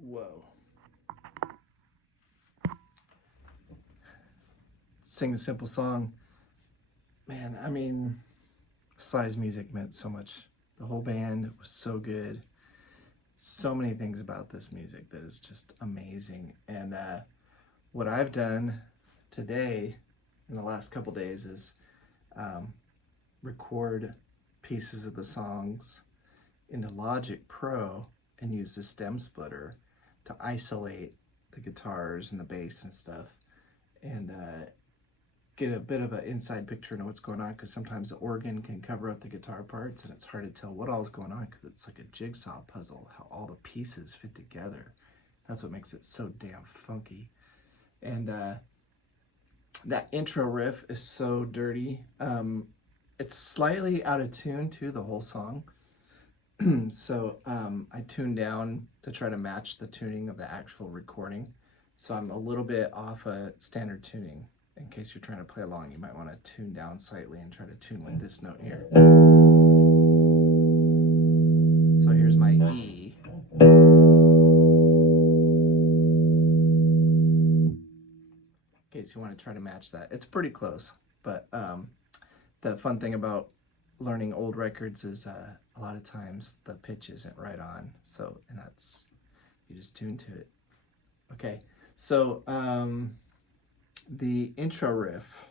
Whoa. Sing a simple song. Man, I mean, Sly's music meant so much. The whole band was so good. So many things about this music that is just amazing. And what I've done today in the last couple days is record pieces of the songs into Logic Pro and use the stem splitter to isolate the guitars and the bass and stuff, and get a bit of an inside picture of what's going on, because sometimes the organ can cover up the guitar parts and it's hard to tell what all is going on, because it's like a jigsaw puzzle, how all the pieces fit together. That's what makes it so damn funky. And that intro riff is so dirty. It's slightly out of tune too, the whole song. So I tuned down to try to match the tuning of the actual recording. So I'm a little bit off a standard tuning. In case you're trying to play along, you might want to tune down slightly and try to tune with this note here. So here's my E. In case you want to try to match that. It's pretty close, but the fun thing about learning old records is a lot of times the pitch isn't right on. So, and that's, you just tune to it. Okay, so the intro riff.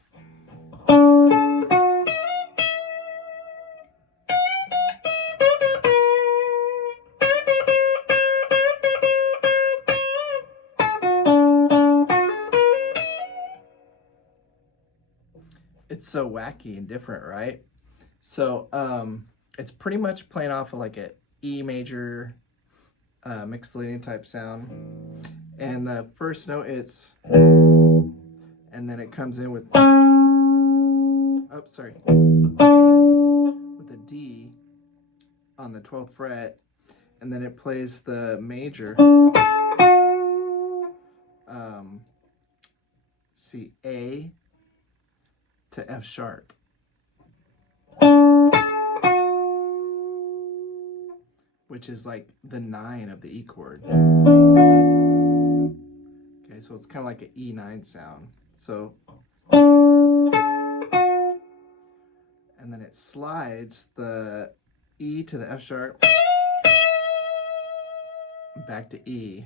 It's so wacky and different, right? So it's pretty much playing off of like a E major mixed leading type sound. And the first note it's, and then it comes in with, oh, sorry, with a D on the 12th fret, and then it plays the major, C, A to F sharp. Which is like the 9 of the E chord. Okay, so it's kind of like an E9 sound. So, and then it slides the E to the F sharp, back to E.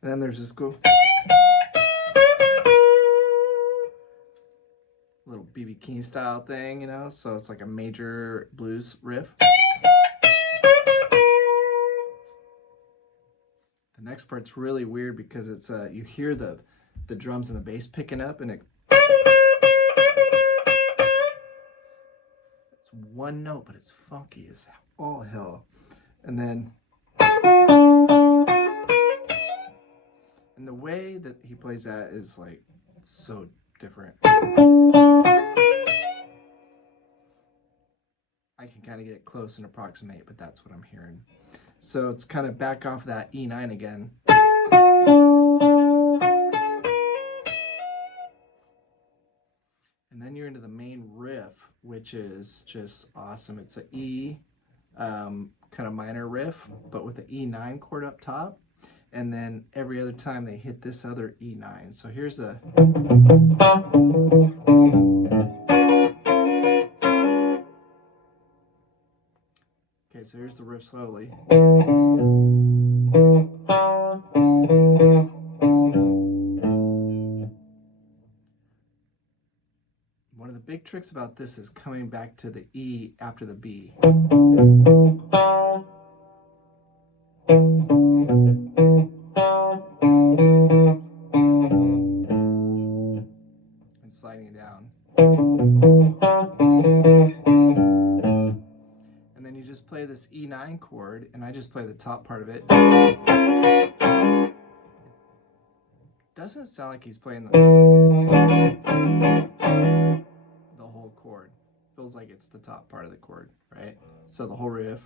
And then there's this cool little B.B. King style thing, you know? So it's like a major blues riff. The next part's really weird because it's you hear the drums and the bass picking up, and it's one note, but it's funky as all hell. And then, and the way that he plays that is like so different. I can kind of get close and approximate, but that's what I'm hearing. So it's kind of back off that E9 again. And then you're into the main riff, which is just awesome. It's an E kind of minor riff, but with the E9 chord up top. And then every other time they hit this other E9. So here's a... Okay, so here's the riff slowly. One of the big tricks about this is coming back to the E after the B. And sliding it down. And then you just play this E9 chord, and I just play the top part of it. Doesn't sound like he's playing the whole chord. Feels like it's the top part of the chord, right? So the whole riff.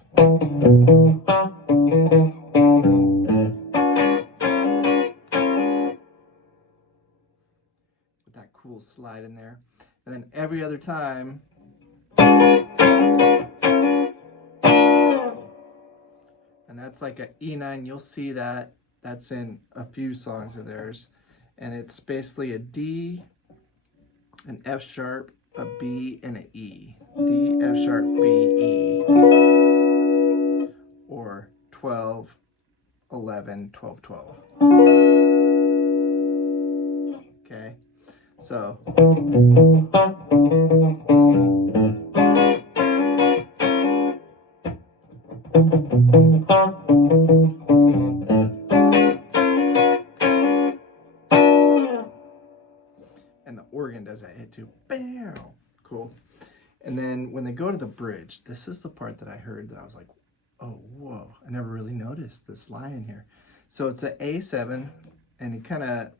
With that cool slide in there. And then every other time, and that's like an E9. You'll see that. That's in a few songs of theirs. And it's basically a D, an F sharp, a B, and an E. D, F sharp, B, E. Or 12, 11, 12, 12. Okay? So... and the organ does that hit too. Bam! Cool. And then when they go to the bridge, this is the part that I heard that I was like, oh, whoa. I never really noticed this line in here. So it's an A7, and he kind of...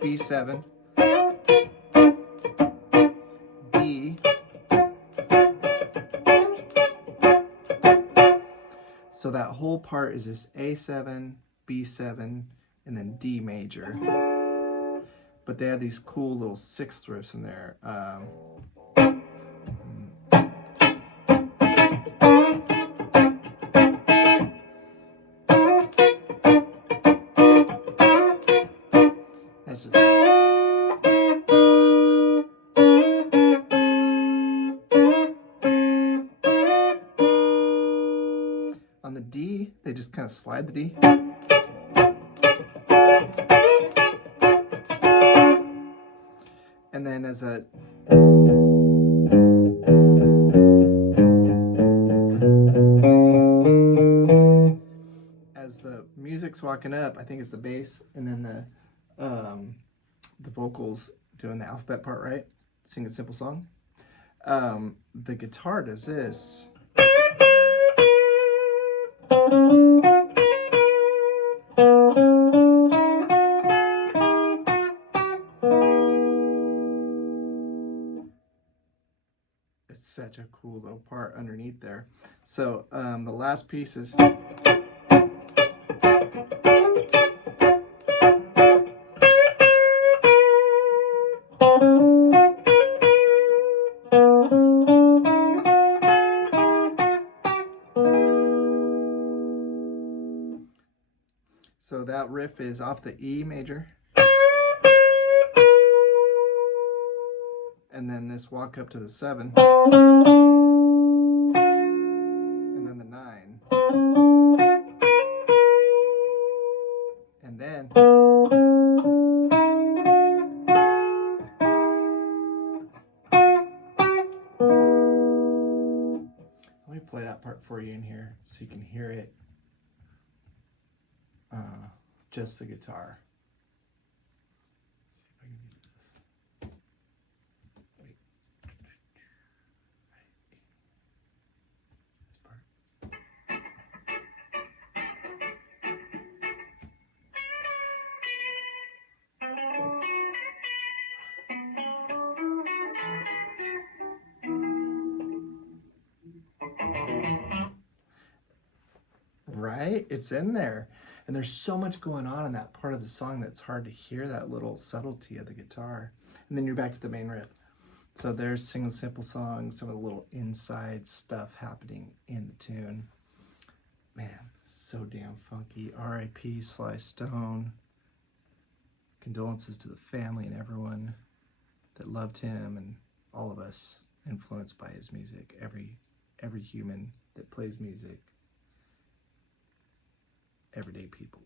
B7, D, so that whole part is just A7, B7, and then D major. But they have these cool little sixth riffs in there. That's just... On the D, they just kind of slide the D. And then as a... as the music's walking up, I think it's the bass, and then the vocals doing the alphabet part, right? Sing a simple song. The guitar does this. It's such a cool little part underneath there. So the last piece is... So that riff is off the E major. And then this walk up to the 7. And then the 9. And then... let me play that part for you in here so you can hear it. Just the guitar. Let's see if I can do this. Wait. This part. Right? It's in there. And there's so much going on in that part of the song that's hard to hear that little subtlety of the guitar. And then you're back to the main riff. So there's Single Simple Song, some of the little inside stuff happening in the tune. Man, so damn funky. R.I.P. Sly Stone. Condolences to the family and everyone that loved him and all of us influenced by his music. Every human that plays music. Everyday people.